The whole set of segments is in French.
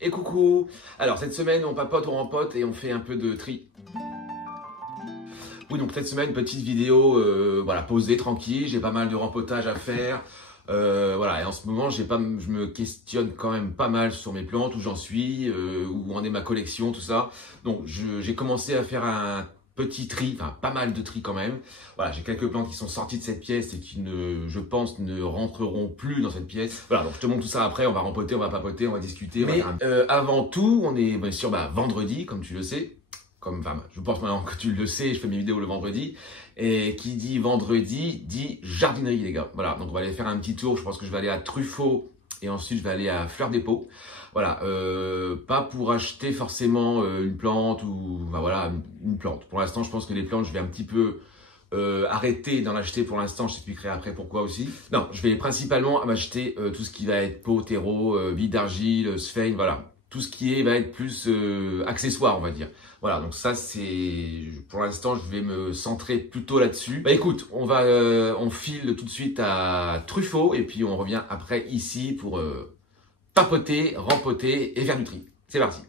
Et coucou! Alors cette semaine on papote, on rempote et on fait un peu de tri. Oui, donc cette semaine, petite vidéo voilà, posée, tranquille, j'ai pas mal de rempotage à faire. Voilà, et en ce moment, je me questionne quand même pas mal sur mes plantes, où j'en suis, où en est ma collection, tout ça. Donc j'ai commencé à faire un petit tri, enfin pas mal de tri quand même. Voilà, j'ai quelques plantes qui sont sorties de cette pièce et qui je pense, ne rentreront plus dans cette pièce. Voilà, donc je te montre tout ça après, on va rempoter, on va papoter, on va discuter. Mais avant tout, on est bien sûr vendredi, comme tu le sais. Enfin, je pense maintenant que tu le sais, je fais mes vidéos le vendredi. Et qui dit vendredi, dit jardinerie, les gars. Voilà, donc on va aller faire un petit tour. Je pense que je vais aller à Truffaut et ensuite je vais aller à Fleurs des Pots. Voilà, pas pour acheter forcément une plante ou enfin, voilà, une plante. Pour l'instant, je pense que les plantes, je vais un petit peu arrêter d'en acheter pour l'instant. Je t'expliquerai après pourquoi aussi. Non, je vais principalement m'acheter tout ce qui va être pot, terreau, billes d'argile, sphène, voilà. Tout ce qui va être plus accessoire, on va dire. Voilà, donc ça c'est, pour l'instant, je vais me centrer plutôt là-dessus. Bah écoute, on file tout de suite à Truffaut et puis on revient après ici pour papoter, rempoter et faire du tri. C'est parti.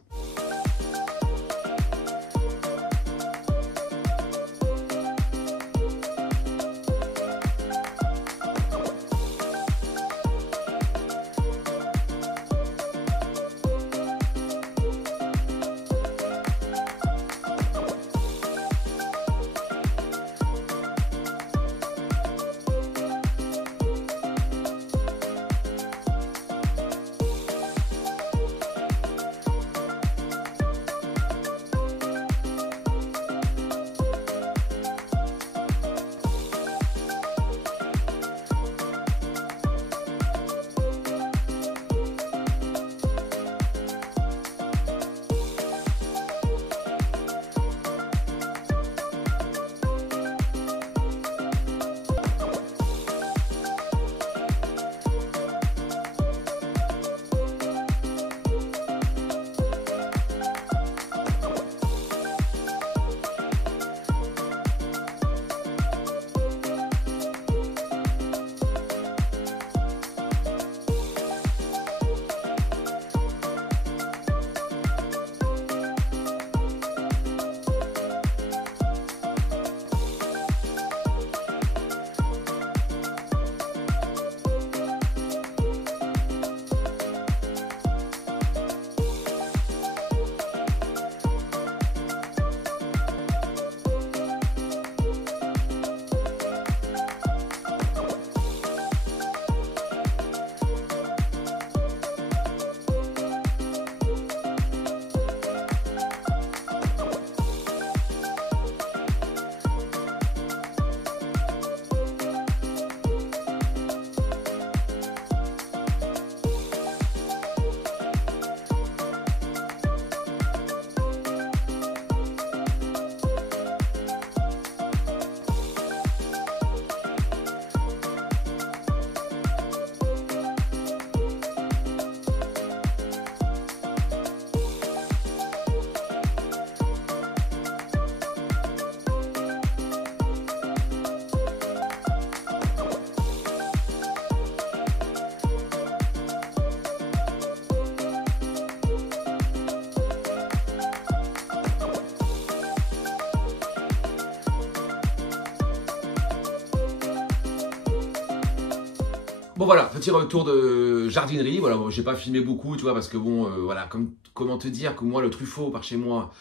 Bon voilà, petit retour de jardinerie. Voilà, bon, j'ai pas filmé beaucoup, tu vois, parce que bon, voilà, comment te dire que moi le Truffaut par chez moi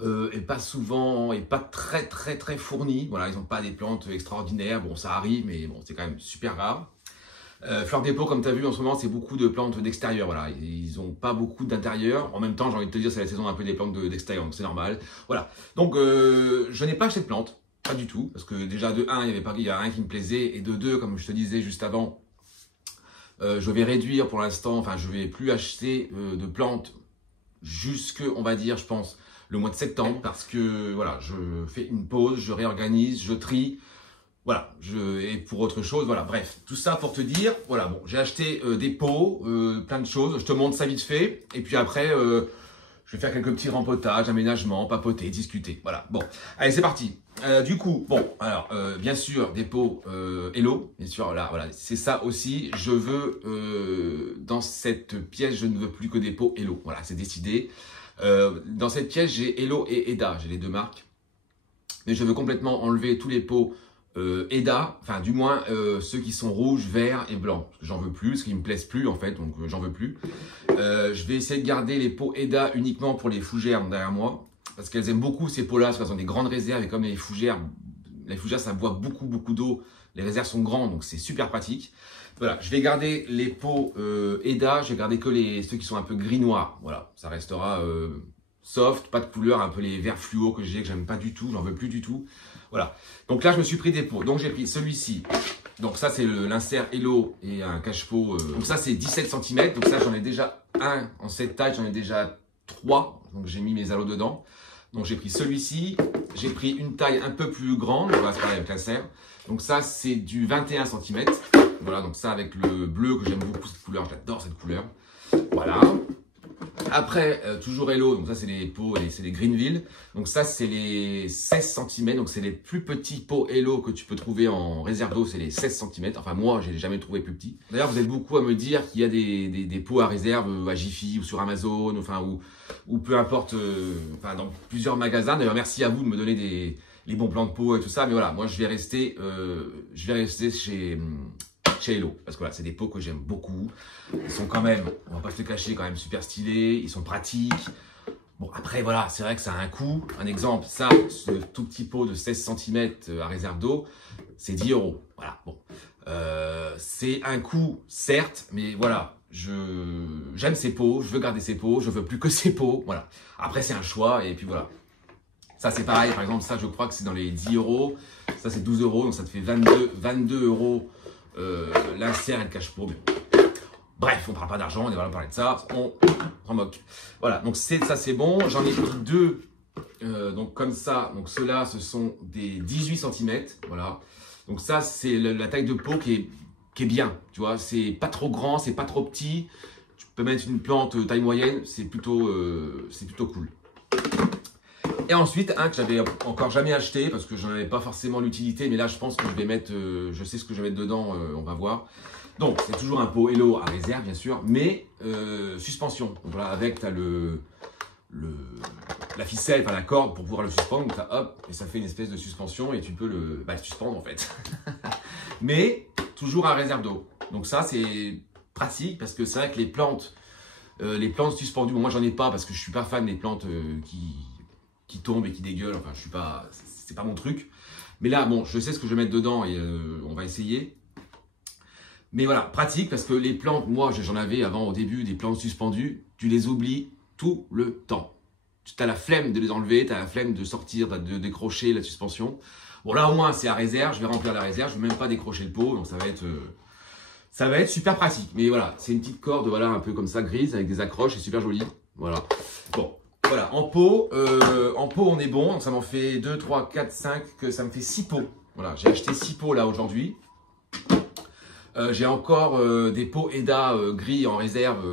est pas souvent, est pas très fourni. Voilà, ils ont pas des plantes extraordinaires. Bon, ça arrive, mais bon, c'est quand même super rare. Fleurs des Pots, comme tu as vu en ce moment, c'est beaucoup de plantes d'extérieur. Voilà, ils ont pas beaucoup d'intérieur. En même temps, j'ai envie de te dire, c'est la saison un peu des plantes d'extérieur, donc c'est normal. Voilà, donc je n'ai pas acheté de plantes, pas du tout, parce que déjà de 1, il y a rien qui me plaisait, et de 2, comme je te disais juste avant. Je vais réduire pour l'instant, enfin je vais plus acheter de plantes jusque, on va dire, je pense, le mois de septembre parce que voilà, je fais une pause, je réorganise, je trie, voilà, et pour autre chose, voilà, bref, tout ça pour te dire, voilà, bon, j'ai acheté des pots, plein de choses, je te montre ça vite fait, et puis après, Je vais faire quelques petits rempotages, aménagements, papoter, discuter. Voilà, bon. Allez, c'est parti. Du coup, bon, alors, bien sûr, des pots Hello. Bien sûr, là, voilà, c'est ça aussi. Je veux, dans cette pièce, je ne veux plus que des pots Hello. Voilà, c'est décidé. Dans cette pièce, j'ai Hello et Eda. J'ai les deux marques. Mais je veux complètement enlever tous les pots Eda, enfin du moins ceux qui sont rouges, verts et blancs. J'en veux plus, parce qu'ils me plaisent plus en fait, donc j'en veux plus. Je vais essayer de garder les pots Eda uniquement pour les fougères derrière moi, parce qu'elles aiment beaucoup ces pots-là, parce qu'elles ont des grandes réserves, et comme les fougères ça boit beaucoup d'eau, les réserves sont grandes, donc c'est super pratique. Voilà, je vais garder les pots Eda, je vais garder que ceux qui sont un peu gris-noir, voilà, ça restera soft, pas de couleur, un peu les verts fluo que j'aime pas du tout, j'en veux plus du tout. Voilà, donc là je me suis pris des pots, donc j'ai pris celui-ci, donc ça c'est l'insert Hello et un cache-pot, donc ça c'est 17 cm, donc ça j'en ai déjà un en cette taille, j'en ai déjà 3, donc j'ai mis mes allos dedans. Donc j'ai pris celui-ci, j'ai pris une taille un peu plus grande, voilà c'est pareil avec l'insert, donc ça c'est du 21 cm, voilà donc ça avec le bleu que j'aime beaucoup cette couleur, j'adore cette couleur, voilà. Après, toujours Hello, donc ça c'est les pots, c'est les Greenville. Donc ça c'est les 16 cm, donc c'est les plus petits pots Hello que tu peux trouver en réserve d'eau, c'est les 16 cm. Enfin moi, je n'ai jamais trouvé plus petit. D'ailleurs, vous êtes beaucoup à me dire qu'il y a des pots à réserve à Jiffy ou sur Amazon, enfin ou peu importe, enfin dans plusieurs magasins. D'ailleurs, merci à vous de me donner les bons plans de pots et tout ça. Mais voilà, moi je vais rester chez Hello, parce que voilà, c'est des pots que j'aime beaucoup. Ils sont quand même, on va pas se le cacher, quand même super stylés, ils sont pratiques. Bon, après, voilà, c'est vrai que ça a un coût. Un exemple, ça, ce tout petit pot de 16 cm à réserve d'eau, c'est 10 €. Voilà, bon. C'est un coût, certes, mais voilà, j'aime ces pots, je veux garder ces pots, je veux plus que ces pots, voilà. Après, c'est un choix, et puis voilà. Ça, c'est pareil, par exemple, ça, je crois que c'est dans les 10 €. Ça, c'est 12 €, donc ça te fait 22 € l'insert et le cache-pot. Bref, on ne parle pas d'argent, on est là pour parler de ça, on s'en moque. Voilà, donc ça c'est bon. J'en ai pris deux, donc comme ça. Donc ceux-là, ce sont des 18 cm. Voilà. Donc ça, c'est la taille de pot qui est bien. Tu vois, c'est pas trop grand, c'est pas trop petit. Tu peux mettre une plante taille moyenne, c'est plutôt cool. Et ensuite, un que j'avais encore jamais acheté parce que j'en avais pas forcément l'utilité, mais là je pense que je vais mettre, je sais ce que je vais mettre dedans, on va voir. Donc c'est toujours un pot Hello à réserve bien sûr, mais suspension. Donc voilà, avec tu as la ficelle, enfin la corde pour pouvoir le suspendre, donc hop, et ça fait une espèce de suspension et tu peux le suspendre en fait. Mais toujours à réserve d'eau. Donc ça c'est pratique parce que c'est vrai que les plantes suspendues, bon, moi j'en ai pas parce que je suis pas fan des plantes qui tombent et qui dégueulent, enfin je suis pas, c'est pas mon truc. Mais là, bon, je sais ce que je vais mettre dedans et on va essayer. Mais voilà, pratique parce que les plantes, moi j'en avais avant au début des plantes suspendues, tu les oublies tout le temps. Tu as la flemme de les enlever, tu as la flemme de sortir, de décrocher la suspension. Bon là au moins c'est à réserve, je vais remplir la réserve, je ne vais même pas décrocher le pot, donc ça va être super pratique. Mais voilà, c'est une petite corde, voilà, un peu comme ça, grise, avec des accroches, c'est super joli. Voilà. Bon. Voilà, en pot, on est bon, donc ça m'en fait 2, 3, 4, 5, que ça me fait 6 pots. Voilà, j'ai acheté 6 pots là aujourd'hui. J'ai encore des pots Eda gris en réserve,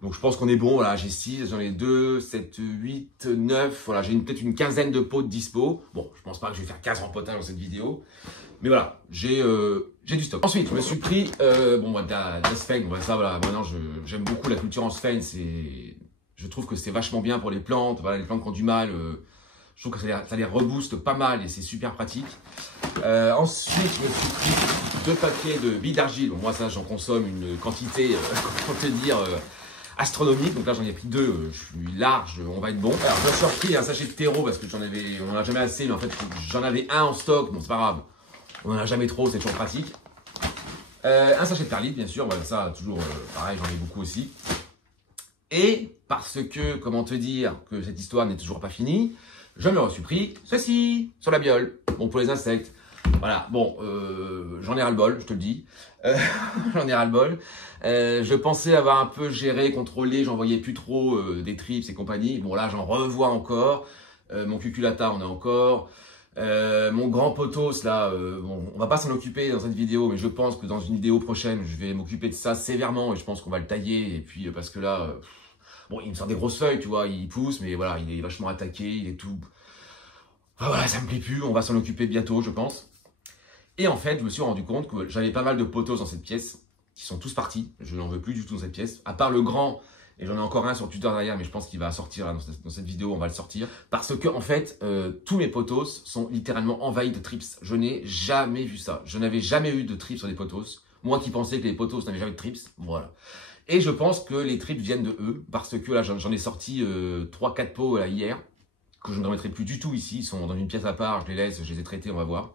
donc je pense qu'on est bon. Voilà, j'ai 6, j'en ai 2, 7, 8, 9, voilà, j'ai peut-être une quinzaine de pots de dispo. Bon, je pense pas que je vais faire 15 rempotages dans cette vidéo, mais voilà, j'ai du stock. Ensuite, je me suis pris, de la sphène, ça voilà, maintenant j'aime beaucoup la culture en sphène, je trouve que c'est vachement bien pour les plantes, voilà, les plantes qui ont du mal, je trouve que ça les rebooste pas mal et c'est super pratique. Ensuite, je me suis pris 2 paquets de billes d'argile. Bon, moi, ça, j'en consomme une quantité, comment te dire, astronomique. Donc là, j'en ai pris 2, je suis large, on va être bon. Alors, je me suis repris un sachet de terreau parce que on en a jamais assez, mais en fait, j'en avais un en stock. Bon, c'est pas grave, on en a jamais trop, c'est toujours pratique. Un sachet de perlite, bien sûr, voilà, ça, toujours pareil, j'en ai beaucoup aussi. Et parce que, comment te dire, que cette histoire n'est toujours pas finie, je me suis pris ceci sur la biole, bon pour les insectes. Voilà, bon, j'en ai ras-le-bol, je te le dis. J'en ai ras-le-bol. Je pensais avoir un peu géré, contrôlé, j'en voyais plus trop des trips et compagnie. Bon là, j'en revois encore. Mon cuculata, on a encore. Mon grand potos, là, bon, on va pas s'en occuper dans cette vidéo, mais je pense que dans une vidéo prochaine, je vais m'occuper de ça sévèrement et je pense qu'on va le tailler. Et puis, parce que là, Bon, il me sort des grosses feuilles, tu vois, il pousse, mais voilà, il est vachement attaqué, il est tout... Ah voilà, ça me plaît plus, on va s'en occuper bientôt, je pense. Et en fait, je me suis rendu compte que j'avais pas mal de pothos dans cette pièce, qui sont tous partis. Je n'en veux plus du tout dans cette pièce. À part le grand, et j'en ai encore un sur Twitter derrière, mais je pense qu'il va sortir là, dans cette vidéo, on va le sortir. Parce que, en fait, tous mes pothos sont littéralement envahis de trips. Je n'ai jamais vu ça. Je n'avais jamais eu de trips sur des pothos. Moi qui pensais que les pothos n'avaient jamais de trips, voilà. Et je pense que les trips viennent de eux, parce que là, j'en ai sorti 3-4 pots là, hier, que je ne remettrai plus du tout ici. Ils sont dans une pièce à part, je les laisse, je les ai traités, on va voir.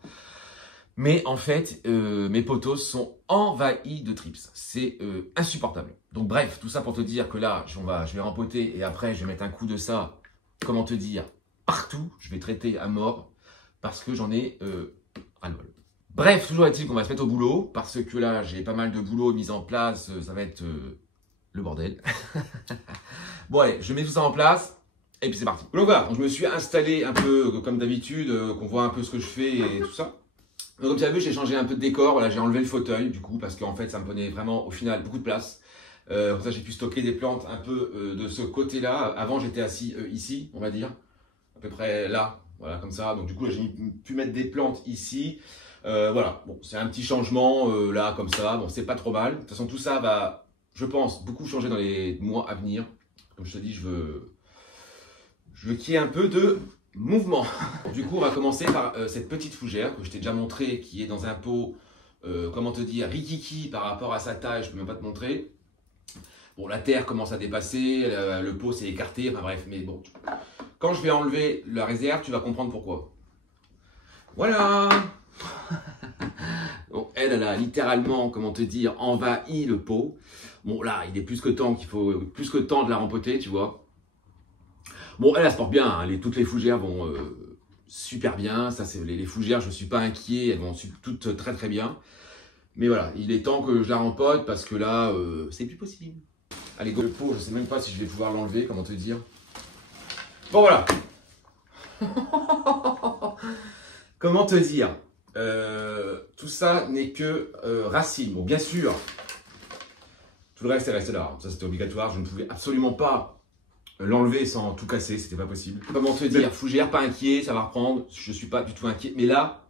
Mais en fait, mes pothos sont envahis de trips. C'est insupportable. Donc bref, tout ça pour te dire que là, je vais rempoter et après, je vais mettre un coup de ça, comment te dire, partout. Je vais traiter à mort parce que j'en ai ras-le-bol. Bref, toujours est-il qu'on va se mettre au boulot parce que là, j'ai pas mal de boulot mis en place. Ça va être le bordel. Bon allez, je mets tout ça en place. Et puis c'est parti. Donc voilà, je me suis installé un peu comme d'habitude, qu'on voit un peu ce que je fais et tout ça. Donc, comme tu as vu, j'ai changé un peu de décor. Voilà, j'ai enlevé le fauteuil du coup parce qu'en fait, ça me prenait vraiment au final beaucoup de place. Comme ça, j'ai pu stocker des plantes un peu de ce côté-là. Avant, j'étais assis ici, on va dire, à peu près là, voilà, comme ça. Donc du coup, j'ai pu mettre des plantes ici. Voilà, bon, c'est un petit changement là, comme ça. Bon, c'est pas trop mal. De toute façon, tout ça va, je pense, beaucoup changer dans les mois à venir. Comme je te dis, je veux qu'il y ait un peu de mouvement. Du coup, on va commencer par cette petite fougère que je t'ai déjà montré, qui est dans un pot, comment te dire, rikiki par rapport à sa taille, je peux même pas te montrer. Bon, la terre commence à dépasser, le pot s'est écarté, enfin bref, mais bon. Quand je vais enlever la réserve, tu vas comprendre pourquoi. Voilà. Bon, elle a littéralement, comment te dire, envahi le pot. Bon, là, il est plus que temps de la rempoter, tu vois. Bon, elle se porte bien, hein. Toutes les fougères vont super bien. Ça, c'est les fougères, je ne suis pas inquiet, elles vont toutes très très bien. Mais voilà, il est temps que je la rempote parce que là, c'est plus possible. Allez, go, le pot, je ne sais même pas si je vais pouvoir l'enlever, comment te dire. Bon, voilà. Comment te dire, tout ça n'est que racines. Bon, bien sûr, tout le reste est resté là. Ça, c'était obligatoire. Je ne pouvais absolument pas l'enlever sans tout casser, c'était pas possible. Comment te dire, fougère, pas inquiet, ça va reprendre, je suis pas du tout inquiet. Mais là,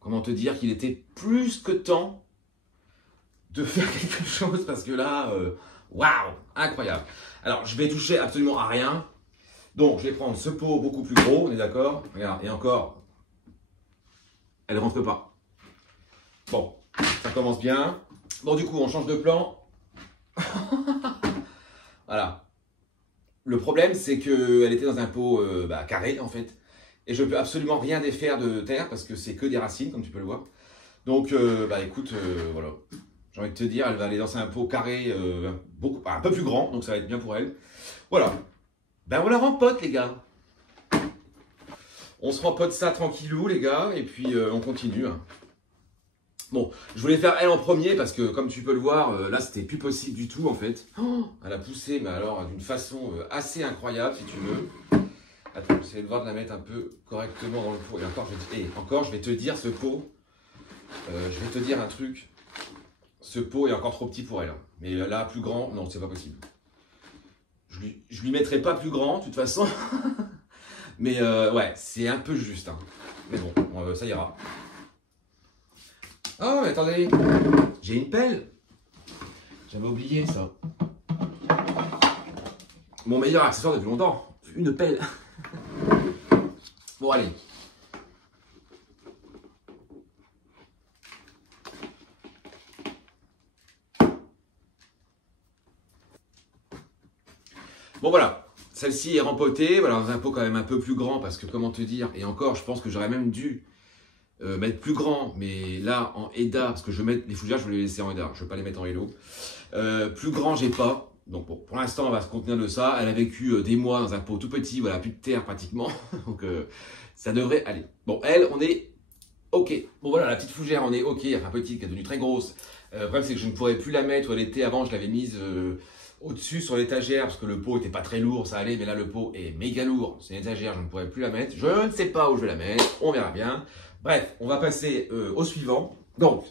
comment te dire qu'il était plus que temps de faire quelque chose parce que là, waouh, incroyable. Alors, je vais toucher absolument à rien. Donc, je vais prendre ce pot beaucoup plus gros, on est d'accord? Regarde, et encore, elle ne rentre pas. Bon, ça commence bien. Bon, du coup, on change de plan. Voilà. Le problème, c'est qu'elle était dans un pot carré, en fait. Et je ne peux absolument rien défaire de terre parce que c'est que des racines, comme tu peux le voir. Donc, écoute, voilà. J'ai envie de te dire, elle va aller dans un pot carré un peu plus grand. Donc, ça va être bien pour elle. Voilà. Ben, on la rempote, les gars. On se rempote ça tranquillou, les gars. Et puis, on continue. Hein. Bon, je voulais faire elle en premier parce que comme tu peux le voir, là c'était plus possible du tout en fait. Oh, elle a poussé, mais alors d'une façon assez incroyable si tu veux. Attends, j'essaie de voir de la mettre un peu correctement dans le pot. Et encore, je vais te dire ce pot, je vais te dire un truc. Ce pot est encore trop petit pour elle. Hein. Mais là, plus grand, non, c'est pas possible. Je lui mettrai pas plus grand de toute façon. Mais ouais, c'est un peu juste. Hein. Mais bon, ça ira. Oh, mais attendez, j'ai une pelle. J'avais oublié ça. Mon meilleur accessoire depuis longtemps. Une pelle. Bon, allez. Bon, voilà. Celle-ci est rempotée. Voilà, dans un pot quand même un peu plus grand parce que, comment te dire, et encore, je pense que j'aurais même dû mettre plus grand, mais là en EDA, parce que je vais mettre les fougères, je vais les laisser en EDA, je ne vais pas les mettre en Hello. Plus grand, j'ai pas. Donc bon, pour l'instant, on va se contenir de ça. Elle a vécu des mois dans un pot tout petit, voilà, plus de terre pratiquement. Donc ça devrait aller. Bon, elle, on est OK. Bon voilà, la petite fougère, on est OK. Enfin petite, qui est devenue très grosse. Le problème, c'est que je ne pourrais plus la mettre où elle était avant. Je l'avais mise au-dessus sur l'étagère parce que le pot était pas très lourd, ça allait. Mais là, le pot est méga lourd. C'est une étagère, je ne pourrais plus la mettre. Je ne sais pas où je vais la mettre. On verra bien. Bref, on va passer au suivant. Donc,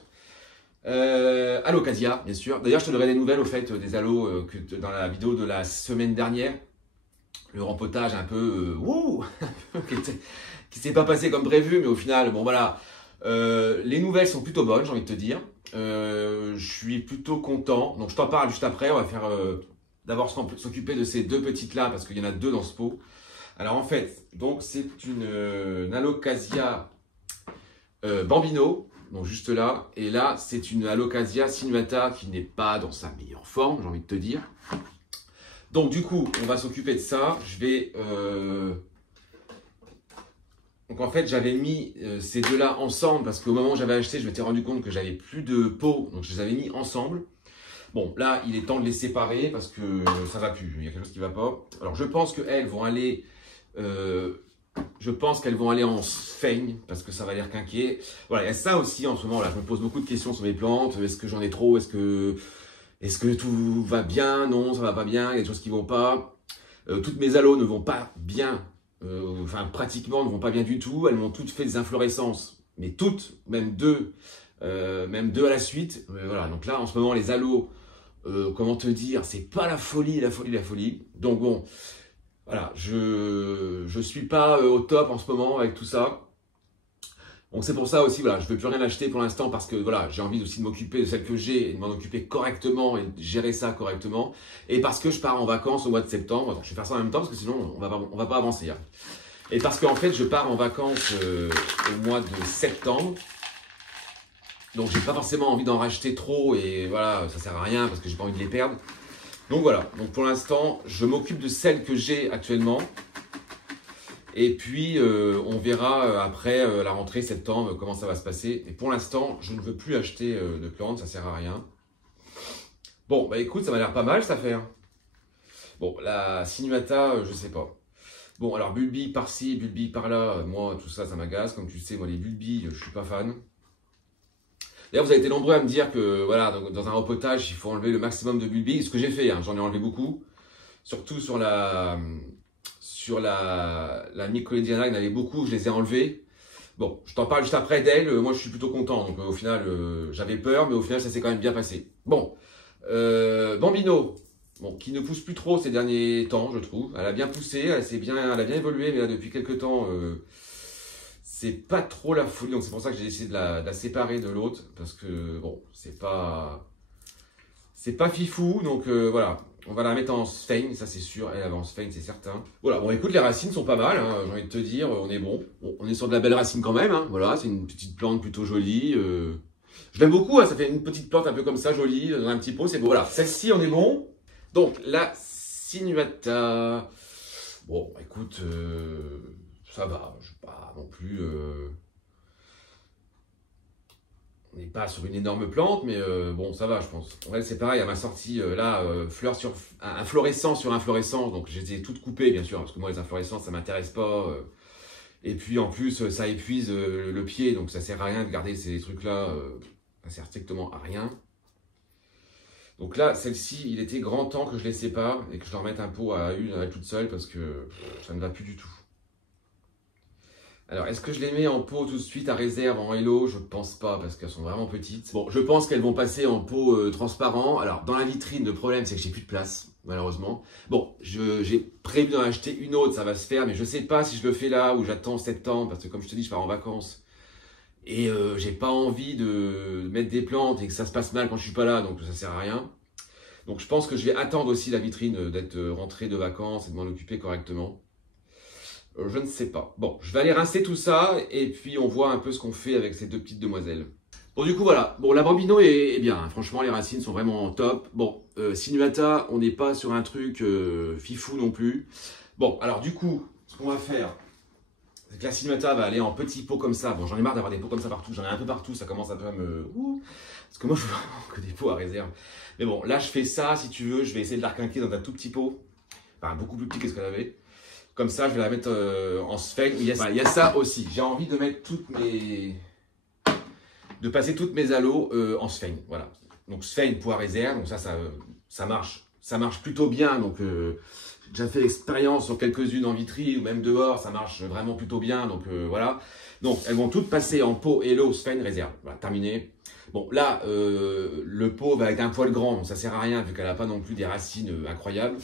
Alocasia, bien sûr. D'ailleurs, je te donnerai des nouvelles au fait des aloes dans la vidéo de la semaine dernière. Le rempotage un peu qui s'est pas passé comme prévu, mais au final, bon voilà. Les nouvelles sont plutôt bonnes, j'ai envie de te dire. Je suis plutôt content. Donc je t'en parle juste après. On va faire d'abord s'occuper de ces deux petites là parce qu'il y en a deux dans ce pot. Alors en fait, donc c'est une Alocasia Bambino. Donc juste là, et là c'est une Alocasia sinuata qui n'est pas dans sa meilleure forme, j'ai envie de te dire. Donc du coup, on va s'occuper de ça. Donc en fait, j'avais mis ces deux-là ensemble parce qu'au moment où j'avais acheté, je m'étais rendu compte que j'avais plus de pot, donc je les avais mis ensemble. Bon, là, il est temps de les séparer parce que ça va plus, il y a quelque chose qui va pas. Alors je pense qu'elles vont aller... qu'elles vont aller en feigne parce que ça va les requinquer. Voilà, il y a ça aussi en ce moment là. Je me pose beaucoup de questions sur mes plantes. Est-ce que j'en ai trop? Est-ce que tout va bien? Non, ça va pas bien. Il y a des choses qui vont pas. Toutes mes aloes ne vont pas bien. Enfin, pratiquement ne vont pas bien du tout. Elles m'ont toutes fait des inflorescences, mais toutes, même deux à la suite. Voilà. Donc là, en ce moment, les aloes, comment te dire, c'est pas la folie, la folie, la folie. Donc bon. Voilà, je suis pas au top en ce moment avec tout ça. Donc c'est pour ça aussi, voilà, je ne veux plus rien acheter pour l'instant parce que voilà, j'ai envie aussi de m'occuper de celles que j'ai et de m'en occuper correctement et de gérer ça correctement. Et parce que je pars en vacances au mois de septembre. Attends, je vais faire ça en même temps parce que sinon on va pas avancer. Hein. Et parce qu'en fait, je pars en vacances au mois de septembre. Donc j'ai pas forcément envie d'en racheter trop et voilà, ça sert à rien parce que j'ai pas envie de les perdre. Donc voilà, donc pour l'instant, je m'occupe de celles que j'ai actuellement. Et puis, on verra après la rentrée septembre comment ça va se passer. Et pour l'instant, je ne veux plus acheter de plantes, ça sert à rien. Bon, bah écoute, ça m'a l'air pas mal cette affaire. Bon, la sinuata, je sais pas. Bon, alors bulbi par-ci, bulbi par-là, moi, tout ça, ça m'agace. Comme tu le sais, moi, les bulbis, je suis pas fan. D'ailleurs, vous avez été nombreux à me dire que voilà, dans un repotage, il faut enlever le maximum de bulbis. Ce que j'ai fait, hein, j'en ai enlevé beaucoup. Surtout sur la Mycolodiana, il y en avait beaucoup, je les ai enlevés. Bon, je t'en parle juste après d'elle. Moi, je suis plutôt content. Donc, au final, j'avais peur, mais au final, ça s'est quand même bien passé. Bon, Bambino, bon, qui ne pousse plus trop ces derniers temps, je trouve. Elle a bien poussé, elle a bien évolué, mais là, depuis quelques temps... c'est pas trop la folie, donc c'est pour ça que j'ai décidé de la séparer de l'autre, parce que bon, c'est pas fifou, donc voilà, on va la mettre en sphène, ça c'est sûr, elle va en sphène, c'est certain. Voilà, bon écoute, les racines sont pas mal, hein, j'ai envie de te dire, on est bon. Bon, on est sur de la belle racine quand même, hein, voilà, c'est une petite plante plutôt jolie, je l'aime beaucoup, hein, ça fait une petite plante un peu comme ça, jolie, dans un petit pot, c'est bon, voilà, celle-ci on est bon. Donc la sinuata, bon, écoute... ça va, je ne suis pas non plus... on n'est pas sur une énorme plante, mais bon, ça va, je pense. Ouais, c'est pareil, elle m'a sorti là, inflorescence sur inflorescence, donc j'ai toutes coupées, bien sûr, parce que moi, les inflorescences, ça ne m'intéresse pas. Et puis, en plus, ça épuise le pied, donc ça ne sert à rien de garder ces trucs-là. Ça sert strictement à rien. Donc là, celle-ci, il était grand temps que je les sépare et que je leur mette un pot à une toute seule, parce que ça ne va plus du tout. Alors, est-ce que je les mets en pot tout de suite à réserve, en hello? Je pense pas, parce qu'elles sont vraiment petites. Bon, je pense qu'elles vont passer en pot transparent. Alors, dans la vitrine, le problème, c'est que j'ai plus de place, malheureusement. Bon, j'ai prévu d'en acheter une autre, ça va se faire, mais je sais pas si je le fais là ou j'attends septembre, parce que comme je te dis, je pars en vacances. Et j'ai pas envie de mettre des plantes et que ça se passe mal quand je suis pas là, donc ça sert à rien. Donc, je pense que je vais attendre aussi la vitrine d'être rentré de vacances et de m'en occuper correctement. Je ne sais pas. Bon, je vais aller rincer tout ça et puis on voit un peu ce qu'on fait avec ces deux petites demoiselles. Bon, du coup, voilà. Bon, la Bambino est bien. Hein. Franchement, les racines sont vraiment top. Bon, sinuata, on n'est pas sur un truc fifou non plus. Bon, alors du coup, ce qu'on va faire, c'est que la sinuata va aller en petits pots comme ça. Bon, j'en ai marre d'avoir des pots comme ça partout. J'en ai un peu partout. Ça commence un peu à me... Parce que moi, je veux vraiment que des pots à réserve. Mais bon, là, je fais ça. Si tu veux, je vais essayer de la requinquer dans un tout petit pot. Enfin, beaucoup plus petit que ce qu'elle avait. Comme ça, je vais la mettre en sphène. Il y a ça aussi. J'ai envie de mettre de passer toutes mes aloes en sphène. Voilà. Donc sphène, poids réserve. Donc ça marche. Ça marche plutôt bien. Donc déjà fait l'expérience sur quelques-unes en vitrine ou même dehors, ça marche vraiment plutôt bien. Donc voilà. Donc elles vont toutes passer en pot Hello Sven réserve. Voilà, terminé. Bon là, le pot va être un poil grand, donc ça sert à rien vu qu'elle n'a pas non plus des racines incroyables.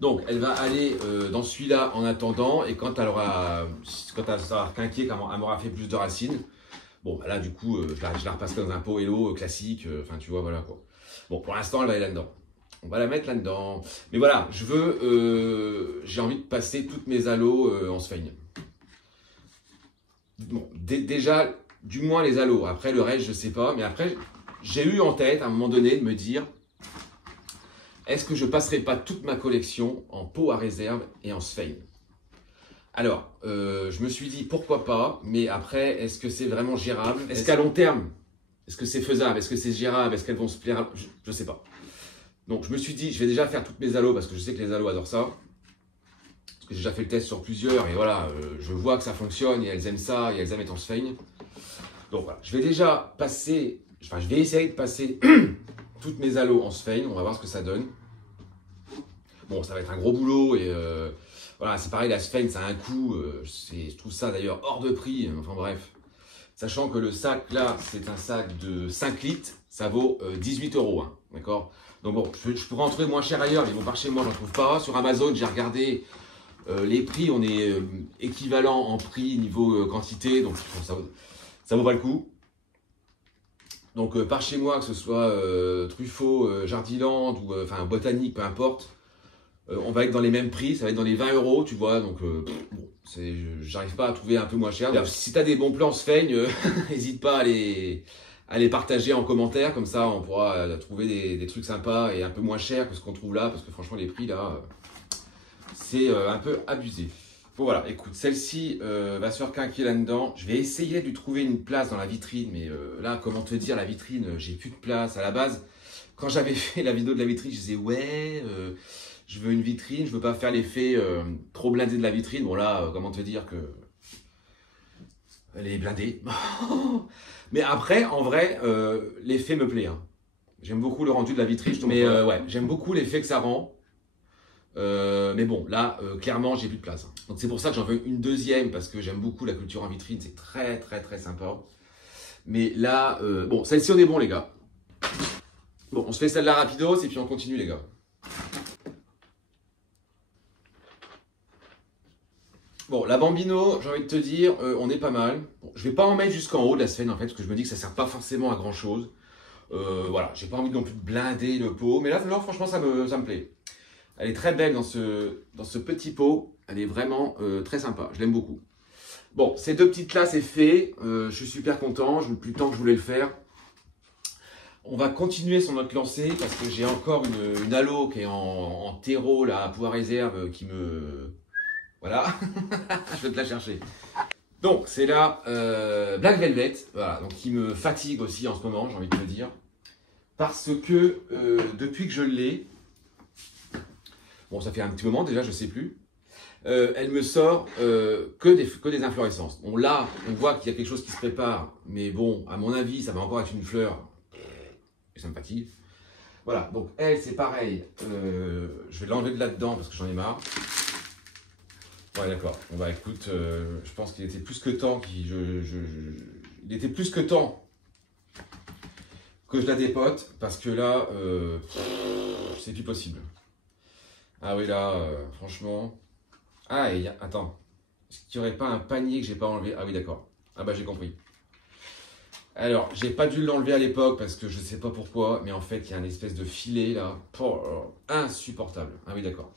Donc elle va aller dans celui-là en attendant, et quand elle sera quinquée, quand elle m'aura fait plus de racines, bon bah là du coup je la repasse dans un pot Hello classique, enfin tu vois voilà quoi. Bon pour l'instant elle va aller là-dedans. On va la mettre là-dedans. Mais voilà, j'ai envie de passer toutes mes halos en sphène. Bon, déjà, du moins les halos. Après, le reste, je sais pas. Mais après, j'ai eu en tête, à un moment donné, de me dire, est-ce que je passerai pas toute ma collection en pot à réserve et en sphène? Alors, je me suis dit, pourquoi pas? Mais après, est-ce que c'est vraiment gérable? Est-ce qu'à long terme, est-ce que c'est faisable? Est-ce que c'est gérable? Est-ce qu'elles vont se plaire? Je ne sais pas. Donc, je me suis dit, je vais déjà faire toutes mes halos parce que je sais que les halos adorent ça. Parce que j'ai déjà fait le test sur plusieurs et voilà, je vois que ça fonctionne et elles aiment ça et elles aiment être en sphène. Donc voilà, je vais déjà passer, enfin, je vais essayer de passer toutes mes halos en sphène. On va voir ce que ça donne. Bon, ça va être un gros boulot et voilà, c'est pareil, la sphène, ça a un coût. Je trouve ça d'ailleurs hors de prix. Enfin bref. Sachant que le sac là, c'est un sac de 5 litres, ça vaut 18 €. Hein, d'accord? Donc bon, je pourrais en trouver moins cher ailleurs, mais bon, par chez moi, j'en trouve pas. Sur Amazon, j'ai regardé les prix, on est équivalent en prix niveau quantité, donc ça vaut pas le coup. Donc par chez moi, que ce soit Truffaut, Jardiland ou enfin Botanique, peu importe, on va être dans les mêmes prix, ça va être dans les 20 €, tu vois, donc bon, j'arrive pas à trouver un peu moins cher. Alors, si tu as des bons plans sphène, n'hésite pas à les partager en commentaire, comme ça on pourra trouver des trucs sympas et un peu moins chers que ce qu'on trouve là, parce que franchement les prix là, c'est un peu abusé. Bon voilà, écoute, celle-ci va se faire quinquer là-dedans. Je vais essayer de lui trouver une place dans la vitrine, mais là, comment te dire, la vitrine, j'ai plus de place. À la base, quand j'avais fait la vidéo de la vitrine, je disais ouais, je veux une vitrine, je veux pas faire l'effet trop blindé de la vitrine. Bon là, comment te dire que elle est blindée. Mais après, en vrai, l'effet me plaît. Hein. J'aime beaucoup le rendu de la vitrine. Mais ouais, j'aime beaucoup l'effet que ça rend. Mais bon, là, clairement, j'ai plus de place. Hein. Donc c'est pour ça que j'en veux une deuxième, parce que j'aime beaucoup la culture en vitrine. C'est très, très, très sympa. Mais là, bon, celle-ci, on est bon, les gars. Bon, on se fait celle-là rapidos et puis on continue, les gars. Bon, la Bambino, j'ai envie de te dire, on est pas mal. Bon, je vais pas en mettre jusqu'en haut de la sphène, en fait, parce que je me dis que ça sert pas forcément à grand-chose. Voilà, j'ai pas envie non plus de blinder le pot. Mais là, franchement, ça me plaît. Elle est très belle dans ce petit pot. Elle est vraiment très sympa. Je l'aime beaucoup. Bon, ces deux petites là, c'est fait. Je suis super content. Depuis le temps que je voulais le faire. On va continuer sur notre lancée parce que j'ai encore une halo qui est en terreau, là, à poids réserve, qui me... Voilà. Je vais te la chercher. Donc, c'est la Black Velvet. Voilà, donc qui me fatigue aussi en ce moment, j'ai envie de te dire. Parce que depuis que je l'ai, bon, ça fait un petit moment déjà, je sais plus. Elle me sort que des inflorescences. Bon, là, on voit qu'il y a quelque chose qui se prépare. Mais bon, à mon avis, ça va encore être une fleur. Et ça me fatigue. Voilà, donc elle, c'est pareil. Je vais l'enlever de là-dedans parce que j'en ai marre. Ouais, d'accord. Bon, bah écoute, je pense qu'il était plus que temps il était plus que temps que je la dépote parce que là, c'est plus possible. Ah oui, là, franchement. Ah, et attends. Est-ce qu'il n'y aurait pas un panier que j'ai pas enlevé? Ah oui, d'accord. Ah bah, j'ai compris. Alors, j'ai pas dû l'enlever à l'époque parce que je sais pas pourquoi, mais en fait, il y a une espèce de filet là. Oh, insupportable. Ah oui, d'accord.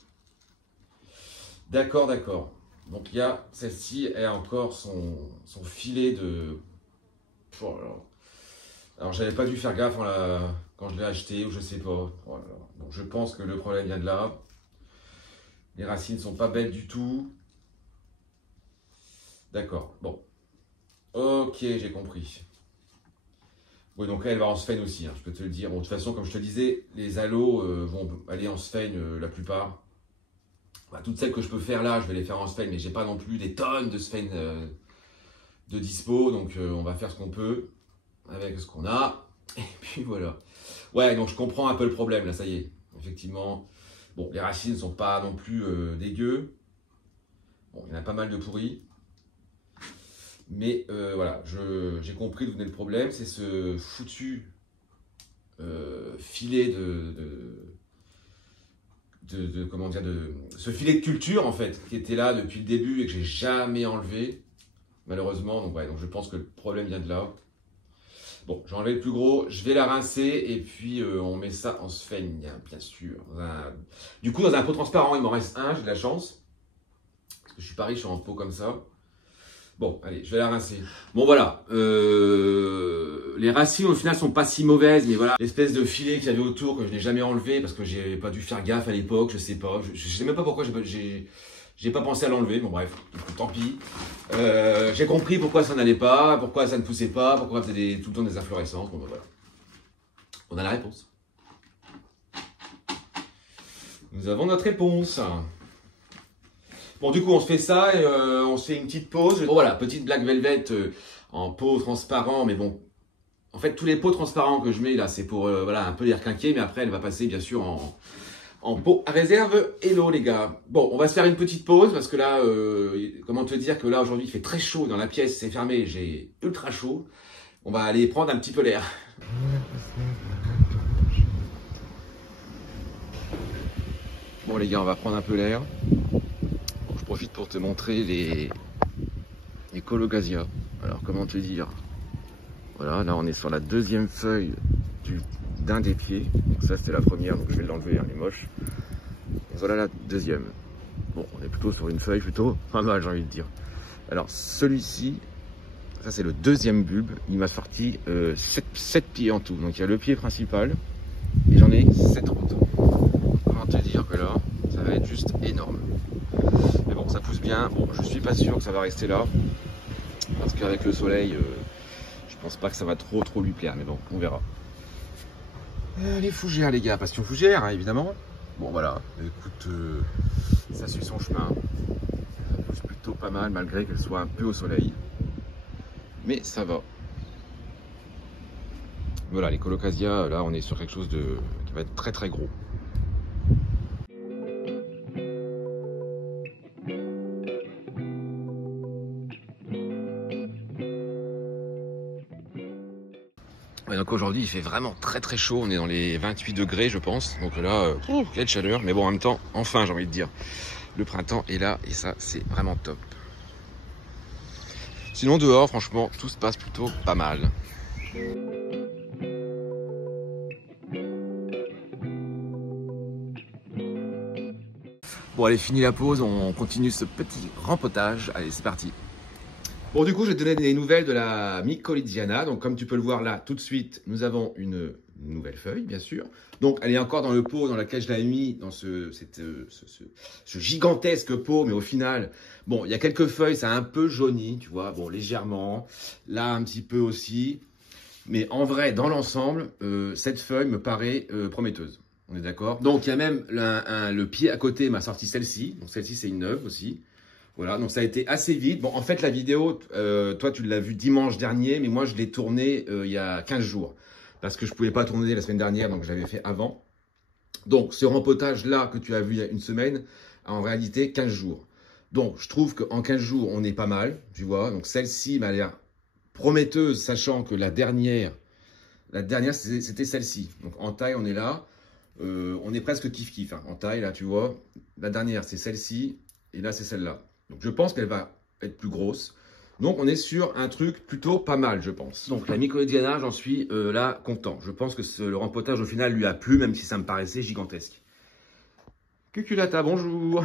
D'accord, d'accord. Donc, il y a celle-ci, elle a encore son filet de... Oh, alors, j'avais pas dû faire gaffe quand je l'ai acheté ou je sais pas. Oh, donc, je pense que le problème vient de là. Les racines sont pas belles du tout. D'accord, bon. Ok, j'ai compris. Oui, donc là, elle va en sphène aussi, hein, je peux te le dire. Bon, de toute façon, comme je te disais, les halos vont aller en sphène la plupart. Bah, toutes celles que je peux faire là, je vais les faire en sphène, mais j'ai pas non plus des tonnes de sphène de dispo. Donc, on va faire ce qu'on peut avec ce qu'on a. Et puis voilà. Ouais, donc je comprends un peu le problème, là, ça y est. Effectivement, Bon, les racines ne sont pas non plus dégueu. Bon, il y en a pas mal de pourris. Mais voilà, j'ai compris d'où venait le problème. C'est ce foutu filet comment dire, ce filet de culture en fait, qui était là depuis le début et que j'ai jamais enlevé, malheureusement. Donc, ouais, donc je pense que le problème vient de là. Bon, j'ai enlevé le plus gros, je vais la rincer et puis on met ça en sphaigne, bien sûr. Du coup, dans un pot transparent, il m'en reste un, j'ai de la chance. Parce que je suis pas riche en pot comme ça. Bon, allez, je vais la rincer. Bon, voilà. Les racines, au final, sont pas si mauvaises. Mais voilà, l'espèce de filet qu'il y avait autour que je n'ai jamais enlevé parce que j'ai pas dû faire gaffe à l'époque. Je sais pas. Je sais même pas pourquoi j'ai pas pensé à l'enlever. Bon, bref, tant pis. J'ai compris pourquoi ça n'allait pas, pourquoi ça ne poussait pas, pourquoi ça faisait tout le temps des inflorescences. Bon, ben voilà. On a la réponse. Nous avons notre réponse. Bon, du coup, on se fait ça et on se fait une petite pause. Bon, voilà, petite Black Velvet en pot transparent. Mais bon, en fait, tous les pots transparents que je mets là, c'est pour voilà, un peu les requinquer. Mais après, elle va passer, bien sûr, en pot à réserve. Hello, les gars. Bon, on va se faire une petite pause parce que là, comment te dire que là, aujourd'hui, il fait très chaud dans la pièce. C'est fermé, j'ai ultra chaud. On va aller prendre un petit peu l'air. Bon, les gars, on va prendre un peu l'air. Je profite pour te montrer les Colocasia. Alors comment te dire, voilà, là on est sur la deuxième feuille d'un des pieds. Donc ça c'était la première, donc je vais l'enlever, elle est moche. Et voilà la deuxième. Bon, on est plutôt sur une feuille plutôt pas mal, j'ai envie de dire. Alors celui-ci, ça c'est le deuxième bulbe. Il m'a sorti 7 pieds en tout. Donc il y a le pied principal et j'en ai 7 autres. Comment te dire que là, ça va être juste énorme. Mais bon, ça pousse bien. Bon, je suis pas sûr que ça va rester là. Parce qu'avec le soleil, je pense pas que ça va trop lui plaire. Mais bon, on verra. Les fougères, les gars. Passion fougère, hein, évidemment. Bon, voilà. Écoute, ça suit son chemin. Ça pousse plutôt pas mal, malgré qu'elle soit un peu au soleil. Mais ça va. Voilà, les Colocasia, là, on est sur quelque chose qui va être très gros. Ouais, donc aujourd'hui il fait vraiment très chaud, on est dans les 28 degrés je pense, donc là, quelle chaleur, mais bon en même temps, enfin j'ai envie de dire, le printemps est là et ça c'est vraiment top. Sinon dehors franchement tout se passe plutôt pas mal. Bon allez, fini la pause, on continue ce petit rempotage, allez c'est parti. Bon, du coup, je vais te donner des nouvelles de la Mycolidiana. Donc, comme tu peux le voir là, tout de suite, nous avons une nouvelle feuille, bien sûr. Donc, elle est encore dans le pot dans lequel je l'ai mis, dans ce gigantesque pot. Mais au final, bon, il y a quelques feuilles, ça a un peu jauni, tu vois, bon, légèrement. Là, un petit peu aussi. Mais en vrai, dans l'ensemble, cette feuille me paraît prometteuse. On est d'accord? Donc, il y a même le pied à côté m'a sorti celle-ci. Donc, celle-ci, c'est une neuve aussi. Voilà, donc ça a été assez vite. Bon, en fait, la vidéo, toi, tu l'as vue dimanche dernier, mais moi, je l'ai tournée il y a 15 jours. Parce que je ne pouvais pas tourner la semaine dernière, donc je l'avais fait avant. Donc, ce rempotage-là que tu as vu il y a une semaine, a en réalité 15 jours. Donc, je trouve qu'en 15 jours, on est pas mal, tu vois. Donc, celle-ci m'a l'air prometteuse, sachant que la dernière c'était celle-ci. Donc, en taille, on est là. On est presque kiff-kiff, hein. En taille, là, tu vois. La dernière, c'est celle-ci. Et là, c'est celle-là. Donc, je pense qu'elle va être plus grosse. Donc, on est sur un truc plutôt pas mal, je pense. Donc, la Mycolidiana, j'en suis là content. Je pense que le rempotage, au final, lui a plu, même si ça me paraissait gigantesque. Cuculata, bonjour.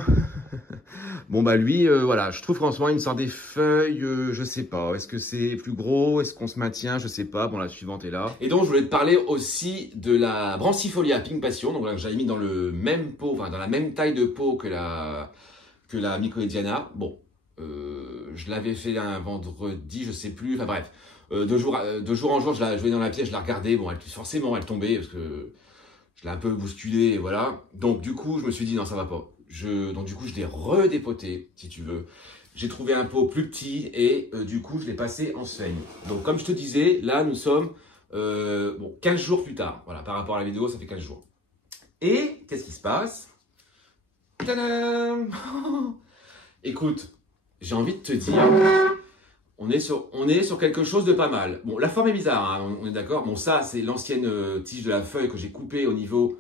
Bon, bah lui, voilà, je trouve qu'en ce moment, il me sort des feuilles, je sais pas. Est-ce que c'est plus gros? Est-ce qu'on se maintient? Je sais pas. Bon, la suivante est là. Et donc, je voulais te parler aussi de la Brancifolia Pink Passion. Donc, là, que j'avais mis dans le même pot, enfin, dans la même taille de pot que la Mycolidiana. Bon, je l'avais fait un vendredi, je sais plus, enfin bref, de jour en jour, je venais dans la pièce, je la regardais, bon, forcément elle tombait parce que je l'ai un peu bousculée, et voilà. Donc du coup, je me suis dit non, ça va pas. Donc du coup, je l'ai redépoté, si tu veux. J'ai trouvé un pot plus petit et du coup, je l'ai passé en sphaigne. Donc comme je te disais, là nous sommes 15 jours plus tard. Voilà, par rapport à la vidéo, ça fait 15 jours. Et qu'est-ce qui se passe? Tadam. Écoute, j'ai envie de te dire, on est sur quelque chose de pas mal. Bon, la forme est bizarre, hein, on est d'accord. Bon, ça, c'est l'ancienne tige de la feuille que j'ai coupée au niveau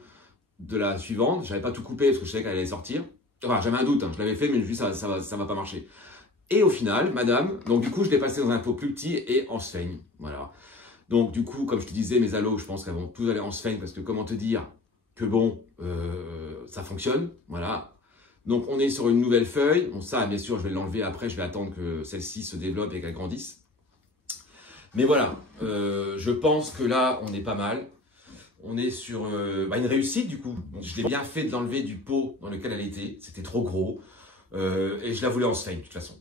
de la suivante. Je n'avais pas tout coupé parce que je savais qu'elle allait sortir. Enfin, j'avais un doute, hein, je l'avais fait, mais je me suis dit, ça va pas marcher. Et au final, madame, donc du coup, je l'ai passé dans un pot plus petit et en sphaigne. Voilà. Donc, du coup, comme je te disais, mes halos, je pense qu'elles vont tous aller en sphaigne parce que comment te dire que bon, ça fonctionne. Voilà. Donc, on est sur une nouvelle feuille. Bon, ça, bien sûr, je vais l'enlever après. Je vais attendre que celle-ci se développe et qu'elle grandisse. Mais voilà, je pense que là, on est pas mal. On est sur une réussite, du coup. Donc, je l'ai bien fait de l'enlever du pot dans lequel elle était. C'était trop gros. Et je la voulais en sphaigne, de toute façon.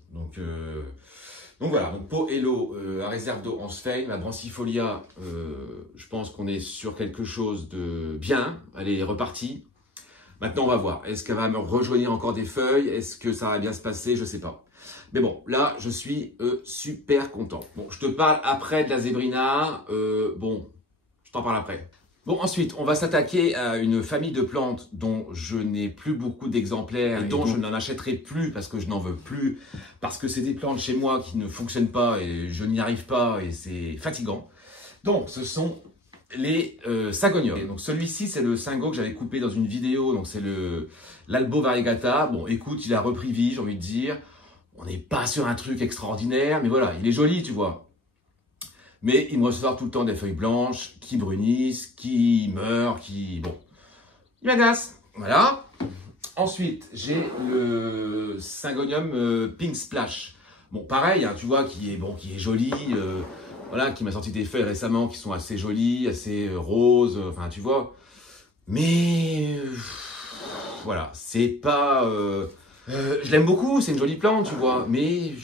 Donc voilà, donc pot Hello à réserve d'eau en sphaigne. La Brancifolia, je pense qu'on est sur quelque chose de bien. Elle est repartie. Maintenant, on va voir. Est-ce qu'elle va me rejoindre encore des feuilles? Est-ce que ça va bien se passer? Je ne sais pas. Mais bon, là, je suis super content. Bon, je te parle après de la Zébrina. Bon, je t'en parle après. Bon, ensuite, on va s'attaquer à une famille de plantes dont je n'ai plus beaucoup d'exemplaires et dont je n'en achèterai plus parce que je n'en veux plus, parce que c'est des plantes chez moi qui ne fonctionnent pas et je n'y arrive pas et c'est fatigant. Donc, ce sont les Syngonium. Donc, celui-ci, c'est le Syngo que j'avais coupé dans une vidéo, donc c'est l'Albo variegata. Bon, écoute, il a repris vie, j'ai envie de dire. On n'est pas sur un truc extraordinaire, mais voilà, il est joli, tu vois. Mais il me ressort tout le temps des feuilles blanches qui brunissent, qui meurent, qui... Bon, il m'agace. Voilà. Ensuite, j'ai le Syngonium Pink Splash. Bon, pareil, hein, tu vois, qui est joli. Voilà, qui m'a sorti des feuilles récemment qui sont assez jolies, assez roses. Enfin, tu vois. Mais... voilà, c'est pas... je l'aime beaucoup, c'est une jolie plante, tu vois. Mais...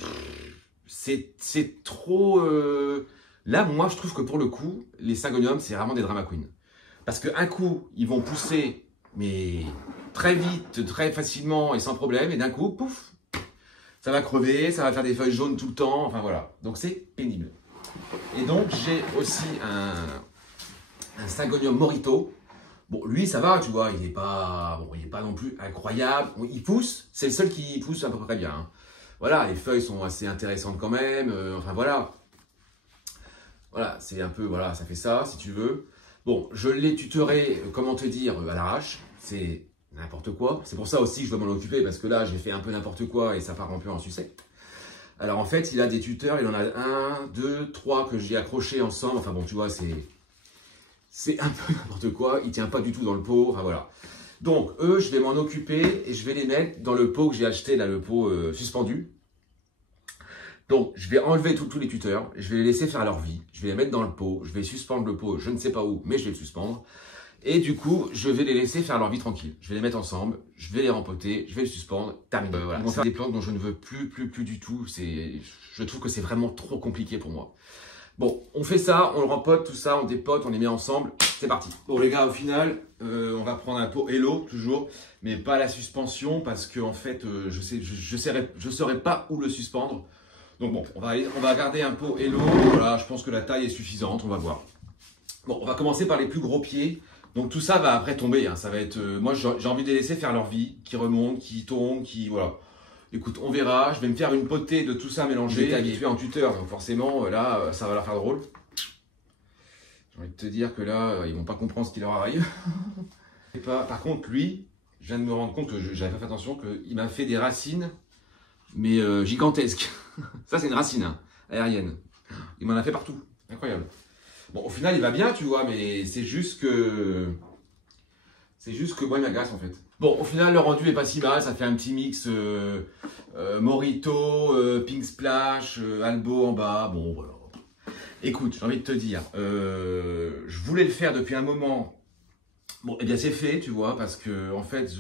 c'est trop... Là, moi, je trouve que pour le coup, les Syngonium, c'est vraiment des drama queens. Parce qu'un coup, ils vont pousser, mais très vite, très facilement et sans problème. Et d'un coup, pouf, ça va crever, ça va faire des feuilles jaunes tout le temps. Enfin, voilà. Donc, c'est pénible. Et donc, j'ai aussi un Syngonium Morito. Bon, lui, ça va, tu vois, il n'est pas non plus incroyable. Bon, il pousse, c'est le seul qui pousse à peu près bien. Hein. Voilà, les feuilles sont assez intéressantes quand même. Enfin, voilà. Voilà, c'est un peu, voilà, ça fait ça, si tu veux. Bon, je l'ai tutoré, comment te dire, à l'arrache. C'est n'importe quoi. C'est pour ça aussi que je dois m'en occuper, parce que là, j'ai fait un peu n'importe quoi et ça part un peu en sucette. Alors, en fait, il a des tuteurs. Il en a 1, 2, 3 que j'ai accrochés ensemble. Enfin, bon, tu vois, c'est un peu n'importe quoi. Il ne tient pas du tout dans le pot. Enfin, voilà. Donc, eux, je vais m'en occuper et je vais les mettre dans le pot que j'ai acheté, là, le pot suspendu. Donc, je vais enlever tous les tuteurs, je vais les laisser faire leur vie, je vais les mettre dans le pot, je vais suspendre le pot, je ne sais pas où, mais je vais le suspendre. Et du coup, je vais les laisser faire leur vie tranquille. Je vais les mettre ensemble, je vais les rempoter, je vais les suspendre, terminé. Voilà. Ils vont faire des plantes dont je ne veux plus du tout. Je trouve que c'est vraiment trop compliqué pour moi. Bon, on fait ça, on le rempote, tout ça, on dépote, on les met ensemble, c'est parti. Bon les gars, au final, on va prendre un pot Hello, toujours, mais pas la suspension, parce que en fait, je saurais pas où le suspendre. Donc bon, on va garder un pot Hello. Voilà, je pense que la taille est suffisante, on va voir. Bon, on va commencer par les plus gros pieds. Donc tout ça va après tomber, hein. Ça va être, moi j'ai envie de les laisser faire leur vie, qui remontent, qui tombent, qui voilà. Écoute, on verra. Je vais me faire une potée de tout ça mélangé. J'étais habitué en tuteur, donc forcément là, ça va leur faire drôle. J'ai envie de te dire que là, ils vont pas comprendre ce qui leur arrive. Par contre, lui, je viens de me rendre compte que j'avais pas fait attention qu'il m'a fait des racines, mais gigantesques. Ça, c'est une racine hein, aérienne. Il m'en a fait partout. Incroyable. Bon, au final, il va bien, tu vois, mais c'est juste que moi, il m'agace, en fait. Bon, au final, le rendu est pas si mal. Ça fait un petit mix Morito, Pink Splash, Albo en bas. Bon, voilà. Écoute, j'ai envie de te dire, je voulais le faire depuis un moment. Bon, eh bien, c'est fait, tu vois, parce que, en fait,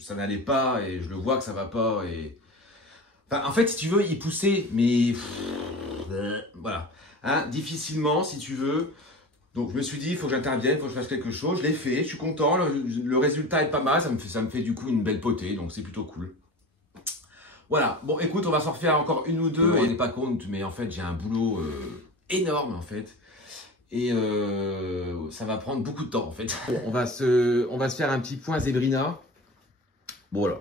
ça n'allait pas et je le vois que ça va pas et... Enfin, en fait, si tu veux, il poussait, mais voilà, hein, difficilement, si tu veux. Donc, je me suis dit, il faut que j'intervienne, il faut que je fasse quelque chose. Je l'ai fait, je suis content, le résultat est pas mal, ça me fait du coup une belle potée, donc c'est plutôt cool. Voilà, bon, écoute, on va s'en refaire encore une ou deux. On n'est pas compte, mais en fait, j'ai un boulot énorme, en fait. Et ça va prendre beaucoup de temps, en fait. On va se faire un petit point Zébrina. Bon, voilà.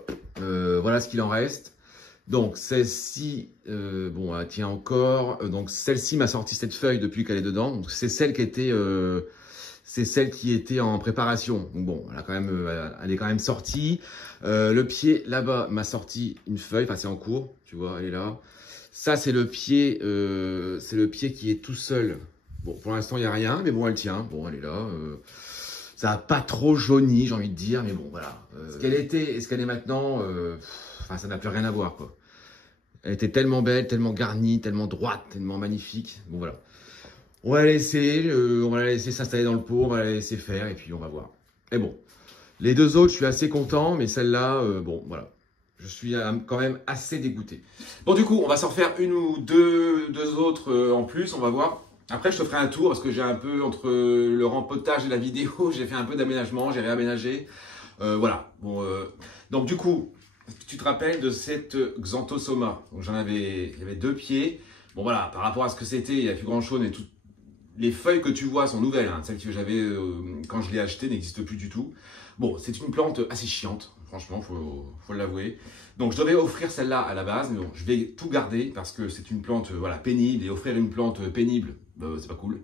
Voilà ce qu'il en reste. Donc, celle-ci, bon, elle tient encore. Donc, celle-ci m'a sorti cette feuille depuis qu'elle est dedans. Donc, c'est celle qui était... c'est celle qui était en préparation. Donc bon, elle est quand même sortie. Le pied là-bas m'a sorti une feuille. Enfin, c'est en cours. Tu vois, elle est là. Ça, c'est le pied qui est tout seul. Bon, pour l'instant, il n'y a rien, mais bon, elle tient. Bon, elle est là. Ça n'a pas trop jauni, j'ai envie de dire, mais bon, voilà. Ce qu'elle était et ce qu'elle est maintenant, enfin, ça n'a plus rien à voir, quoi. Elle était tellement belle, tellement garnie, tellement droite, tellement magnifique. Bon, voilà. On va la laisser s'installer dans le pot, on va la laisser faire et puis on va voir. Et bon, les deux autres, je suis assez content, mais celle-là, bon, voilà. Je suis quand même assez dégoûté. Bon, du coup, on va s'en refaire une ou deux autres en plus, on va voir. Après, je te ferai un tour parce que j'ai un peu, entre le rempotage et la vidéo, j'ai fait un peu d'aménagement, j'ai réaménagé. Voilà. Bon, donc, du coup, tu te rappelles de cette Xanthosoma. Donc, il y avait 2 pieds. Bon, voilà, par rapport à ce que c'était, il n'y a plus grand-chose, mais tout. Les feuilles que tu vois sont nouvelles, hein. Celles que j'avais quand je l'ai achetée n'existent plus du tout. Bon, c'est une plante assez chiante, franchement, faut l'avouer. Donc je devais offrir celle-là à la base, mais bon, je vais tout garder parce que c'est une plante voilà, pénible, et offrir une plante pénible, bah, c'est pas cool.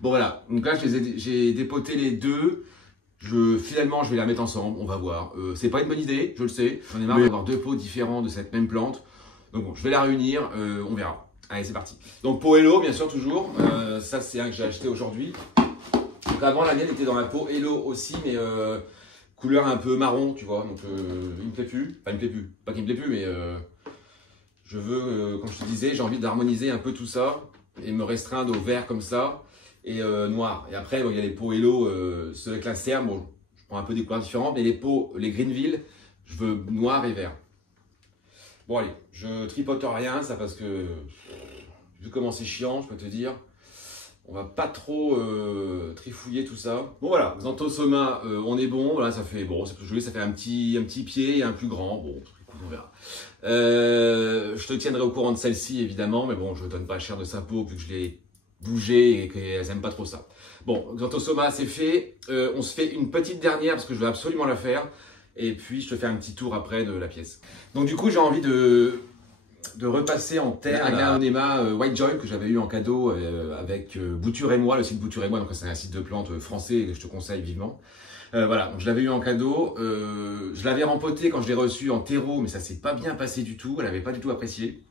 Bon voilà, donc là j'ai dépoté les deux. Finalement, je vais la mettre ensemble, on va voir. C'est pas une bonne idée, je le sais. J'en ai marre d'avoir 2 pots différents de cette même plante. Donc bon, je vais la réunir, on verra. Allez, c'est parti. Donc, pot Hello, bien sûr, toujours. Ça, c'est un que j'ai acheté aujourd'hui. Donc, avant, la mienne était dans la pot Hello aussi, mais couleur un peu marron, tu vois. Donc, il me plaît plus. Enfin, il me plaît plus. Pas qu'il me plaît plus, mais je veux, comme je te disais, j'ai envie d'harmoniser un peu tout ça et me restreindre au vert comme ça et noir. Et après, bon, il y a les pots Hello, ceux avec la cerne. Bon, je prends un peu des couleurs différentes, mais les pots, les Greenville, je veux noir et vert. Bon allez, je tripote rien, ça parce que vu comment c'est chiant, je peux te dire, on va pas trop trifouiller tout ça. Bon voilà, Xanthosoma, on est bon, voilà, ça fait bon, c'est plus joli, ça fait un petit pied et un plus grand, bon, écoute, on verra. Je te tiendrai au courant de celle-ci évidemment, mais bon, je donne pas cher de sa peau vu que je l'ai bougé et qu'elles aiment pas trop ça. Bon, Xanthosoma c'est fait, on se fait une petite dernière parce que je veux absolument la faire. Et puis, je te fais un petit tour après de la pièce. Donc, du coup, j'ai envie de repasser en terre Aglaonema White Joy que j'avais eu en cadeau avec Bouture et moi, le site Bouture et moi. Donc, c'est un site de plantes français que je te conseille vivement. Voilà, donc je l'avais eu en cadeau. Je l'avais rempoté quand je l'ai reçu en terreau, mais ça s'est pas bien passé du tout. Elle n'avait pas du tout apprécié.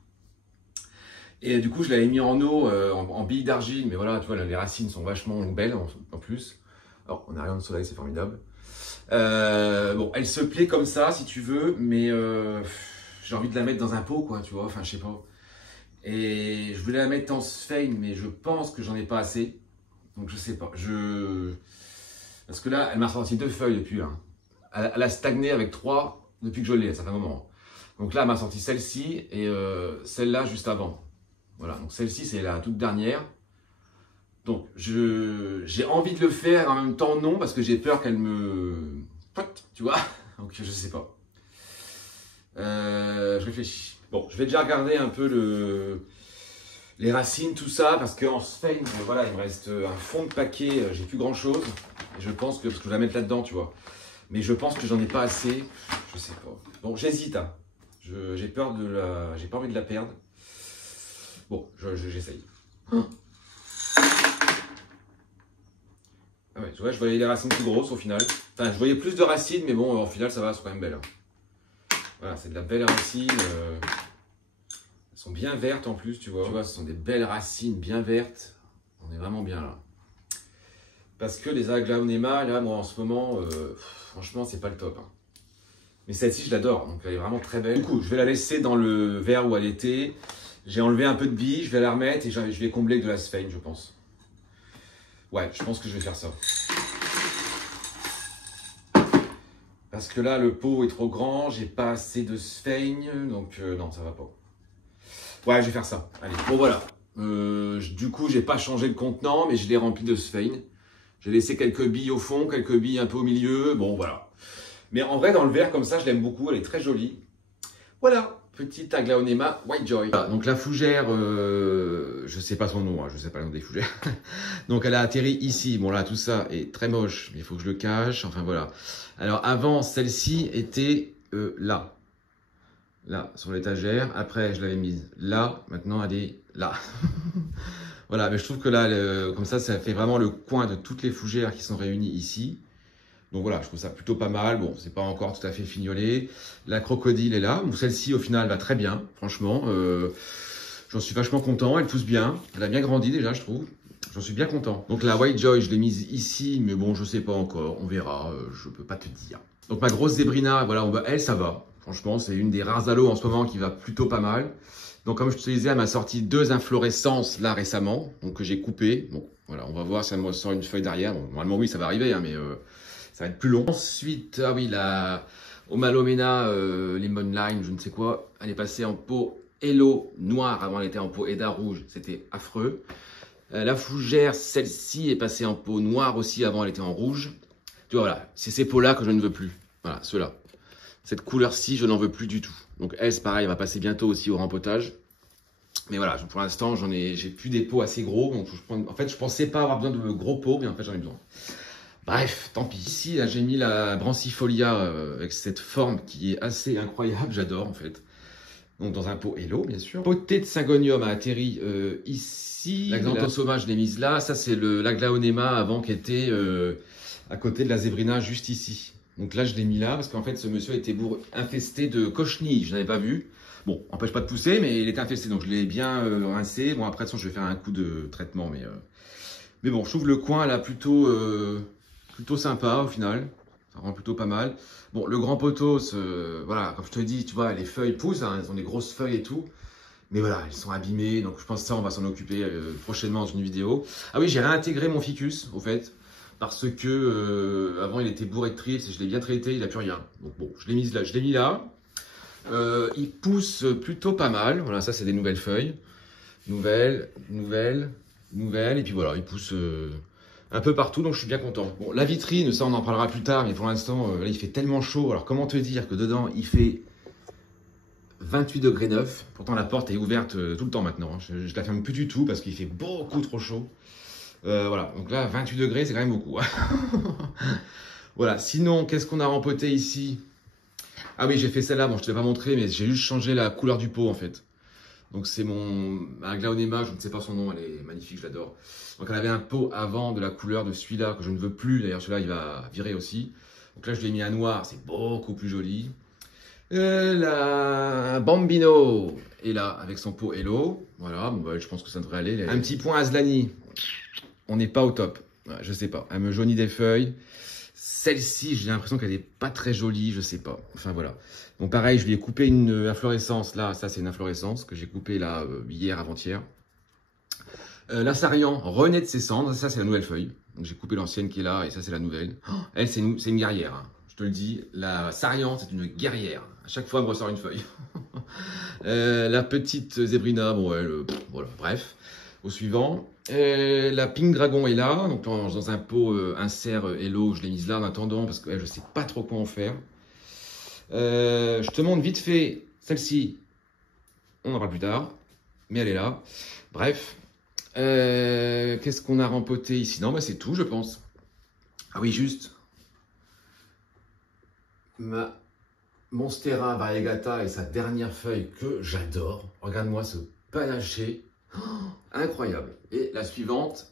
Et du coup, je l'avais mis en eau, en billes d'argile. Mais voilà, tu vois, les racines sont vachement belles en plus. Alors, on a rien de soleil, c'est formidable. Bon, elle se plaît comme ça si tu veux, mais j'ai envie de la mettre dans un pot, quoi, tu vois, enfin je sais pas. Et je voulais la mettre en sphène, mais je pense que j'en ai pas assez. Donc je sais pas. Parce que là, elle m'a sorti 2 feuilles depuis là. Elle a stagné avec 3 depuis que je l'ai, ça fait un moment. Donc là, elle m'a sorti celle-ci et celle-là juste avant. Voilà, donc celle-ci c'est la toute dernière. Donc, j'ai envie de le faire, en même temps non, parce que j'ai peur qu'elle me... Tu vois. Donc, je sais pas. Je réfléchis. Bon, je vais déjà regarder un peu les racines, tout ça, parce qu'en Spain, voilà, il me reste un fond de paquet, j'ai plus grand-chose. Et je pense que, parce que je vais la mettre là-dedans, tu vois. Mais je pense que j'en ai pas assez. Je sais pas. Bon, j'hésite, hein. J'ai peur de la... J'ai pas envie de la perdre. Bon, j'essaye. Ah ouais, tu vois, je voyais des racines plus grosses au final. Enfin, je voyais plus de racines, mais bon, au final, ça va, elles sont quand même belles. Hein. Voilà, c'est de la belle racine. Elles sont bien vertes en plus, tu vois. Tu vois, ce sont des belles racines bien vertes. On est vraiment bien là. Parce que les Aglaonema, là, moi, en ce moment, franchement, c'est pas le top. Hein. Mais celle-ci, je l'adore, donc elle est vraiment très belle. Du coup, je vais la laisser dans le verre où elle était. J'ai enlevé un peu de billes, je vais la remettre et je vais combler avec de la sphène, je pense. Ouais, je pense que je vais faire ça. Parce que là, le pot est trop grand, j'ai pas assez de sphène, donc non, ça va pas. Ouais, je vais faire ça. Allez, bon voilà. Du coup, j'ai pas changé le contenant, mais je l'ai rempli de sphène. J'ai laissé quelques billes au fond, quelques billes un peu au milieu, bon voilà. Mais en vrai, dans le verre comme ça, je l'aime beaucoup, elle est très jolie. Voilà, petite Aglaonema White Joy. Voilà, donc la fougère, je sais pas son nom, hein, je sais pas le nom des fougères. Donc elle a atterri ici. Bon là, tout ça est très moche, mais il faut que je le cache. Enfin voilà. Alors avant, celle-ci était là. Là, sur l'étagère. Après, je l'avais mise là. Maintenant, elle est là. Voilà, mais je trouve que là, comme ça fait vraiment le coin de toutes les fougères qui sont réunies ici. Donc voilà, je trouve ça plutôt pas mal. Bon, c'est pas encore tout à fait fignolé. La crocodile est là. Bon, celle-ci, au final, va très bien, franchement. J'en suis vachement content. Elle pousse bien. Elle a bien grandi déjà, je trouve. J'en suis bien content. Donc la White Joy, je l'ai mise ici, mais bon, je sais pas encore. On verra. Je peux pas te dire. Donc ma grosse Zébrina, voilà, elle, ça va. Franchement, c'est une des rares allos en ce moment qui va plutôt pas mal. Donc comme je te disais, elle m'a sorti 2 inflorescences là récemment, donc que j'ai coupé. Bon, voilà, on va voir si elle me sort une feuille derrière. Bon, normalement, oui, ça va arriver, hein, mais ça va être plus long. Ensuite, ah oui, la Omalomena Lemon Lime, je ne sais quoi, elle est passée en pot Hello noir. Avant, elle était en pot Eda rouge. C'était affreux. La fougère, celle-ci est passée en pot noir aussi. Avant, elle était en rouge. Tu vois, voilà, c'est ces pots-là que je ne veux plus. Voilà, ceux-là. Cette couleur-ci, je n'en veux plus du tout. Donc elle, c'est pareil, elle va passer bientôt aussi au rempotage. Mais voilà, pour l'instant, j'ai plus des pots assez gros. Donc en fait, je pensais pas avoir besoin de gros pots, mais en fait, j'en ai besoin. Bref, tant pis. Ici, là, j'ai mis la Brancifolia avec cette forme qui est assez incroyable. J'adore, en fait. Donc dans un pot Hello, bien sûr. Potée de Syngonium a atterri ici. La Xanthosoma, je l'ai mise là. Ça, c'est l'Aglaonema avant qui était à côté de la Zébrina, juste ici. Donc là, je l'ai mis là parce qu'en fait, ce monsieur était infesté de cochenilles. Je n'avais pas vu. Bon, empêche pas de pousser, mais il était infesté. Donc je l'ai bien rincé. Bon, après, de toute façon, je vais faire un coup de traitement. Mais bon, je trouve le coin là plutôt sympa au final. Ça rend plutôt pas mal. Bon, le grand pothos, voilà, comme je te dis, tu vois, les feuilles poussent. Hein, elles ont des grosses feuilles et tout. Mais voilà, elles sont abîmées. Donc je pense que ça, on va s'en occuper prochainement dans une vidéo. Ah oui, j'ai réintégré mon ficus, au fait. Parce que avant il était bourré de trips et je l'ai bien traité, il n'a plus rien. Donc bon, je l'ai mis là. Il pousse plutôt pas mal. Voilà, ça c'est des nouvelles feuilles. Nouvelles. Et puis voilà, il pousse un peu partout, donc je suis bien content. Bon, la vitrine, ça on en parlera plus tard, mais pour l'instant, là il fait tellement chaud. Alors comment te dire que dedans il fait 28 degrés 9. Pourtant la porte est ouverte tout le temps maintenant. Hein. Je la ferme plus du tout parce qu'il fait beaucoup trop chaud. Voilà, donc là 28 degrés c'est quand même beaucoup. Voilà, sinon qu'est-ce qu'on a rempoté ici? Ah oui, j'ai fait celle-là, bon je ne te l'ai pas montré, mais j'ai juste changé la couleur du pot en fait. Donc c'est mon Aglaonema, je ne sais pas son nom, elle est magnifique, je l'adore. Donc elle avait un pot avant de la couleur de celui-là que je ne veux plus, d'ailleurs celui-là il va virer aussi. Donc là je l'ai mis à noir, c'est beaucoup plus joli. La Bambino est là avec son pot Hello. Voilà, bon, bah, je pense que ça devrait aller. Un petit point Aslani. On n'est pas au top. Ouais, je sais pas. Elle me jaunit des feuilles. Celle-ci, j'ai l'impression qu'elle n'est pas très jolie. Je sais pas. Enfin voilà. Donc pareil, je lui ai coupé une inflorescence. Là, ça c'est une inflorescence que j'ai coupée là hier, avant-hier. La Sarian renaît de ses cendres. Ça c'est la nouvelle feuille. Donc j'ai coupé l'ancienne qui est là et ça c'est la nouvelle. Oh, elle c'est une guerrière. Hein. Je te le dis. La Sarian c'est une guerrière. À chaque fois elle me ressort une feuille. La petite Zébrina, bon elle, voilà, bref. Au suivant, la Pink Dragon est là, donc dans un pot insert Hello, je l'ai mise là en attendant parce que je ne sais pas trop quoi en faire. Je te montre vite fait celle-ci, on en parle plus tard, mais elle est là. Bref, qu'est-ce qu'on a rempoté ici? Non, bah, c'est tout, je pense. Ah oui, juste. Ma Monstera variegata et sa dernière feuille que j'adore. Regarde-moi ce panaché. Oh, incroyable. Et la suivante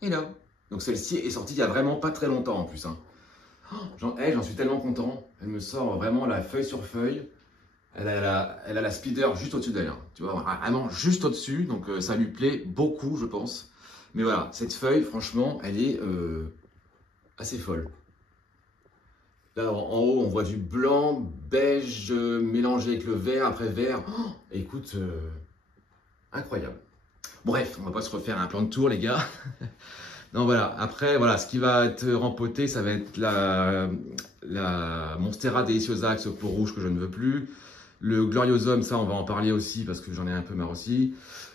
est là. Donc celle-ci est sortie il y a vraiment pas très longtemps en plus. Hein. Oh, j'en suis tellement content. Elle me sort vraiment la feuille sur feuille. Elle a la speeder juste au-dessus d'elle. Hein. Tu vois, vraiment juste au-dessus. Donc ça lui plaît beaucoup, je pense. Mais voilà, cette feuille, franchement, elle est assez folle. Là, en haut, on voit du blanc, beige, mélangé avec le vert. Après vert, oh, écoute... incroyable. Bref, on va pas se refaire un plan de tour, les gars. Non, voilà. Après, voilà, ce qui va être rempoté, ça va être la Monstera Deliciosa avec ce pot rouge que je ne veux plus. Le Gloriosum, ça, on va en parler aussi parce que j'en ai un peu marre aussi.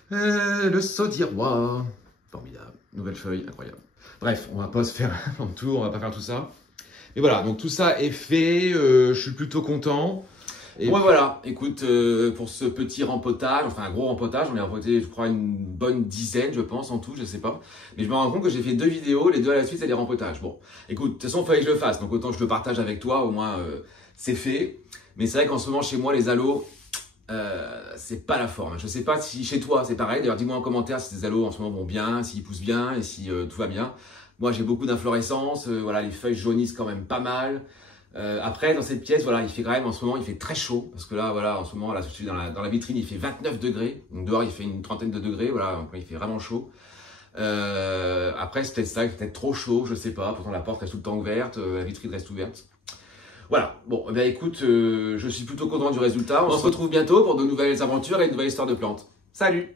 Le Sodirois, formidable. Nouvelle feuille, incroyable. Bref, on va pas se faire un plan de tour, on va pas faire tout ça. Mais voilà, donc tout ça est fait. Je suis plutôt content. Et bon, voilà, écoute, pour ce petit rempotage, enfin un gros rempotage, on a rempoté, je crois, une bonne dizaine, je pense, en tout, je sais pas. Mais je me rends compte que j'ai fait 2 vidéos, les 2 à la suite, c'est des rempotages. Bon, écoute, de toute façon, il fallait que je le fasse, donc autant que je le partage avec toi, au moins, c'est fait. Mais c'est vrai qu'en ce moment, chez moi, les halos, c'est pas la forme. Je sais pas si chez toi, c'est pareil. D'ailleurs, dis-moi en commentaire si tes halos en ce moment vont bien, s'ils poussent bien et si tout va bien. Moi, j'ai beaucoup d'inflorescence, voilà, les feuilles jaunissent quand même pas mal. Après, dans cette pièce, voilà, il fait quand même en ce moment, il fait très chaud parce que là, voilà, en ce moment, là, je suis dans la vitrine, il fait 29 degrés. Donc dehors, il fait une trentaine de degrés, voilà, donc il fait vraiment chaud. Après, c'est peut-être ça, peut-être trop chaud, je sais pas. Pourtant, la porte reste tout le temps ouverte, la vitrine reste ouverte. Voilà. Bon, eh bien, écoute, je suis plutôt content du résultat. On se retrouve bientôt pour de nouvelles aventures et une nouvelle histoire de plantes. Salut!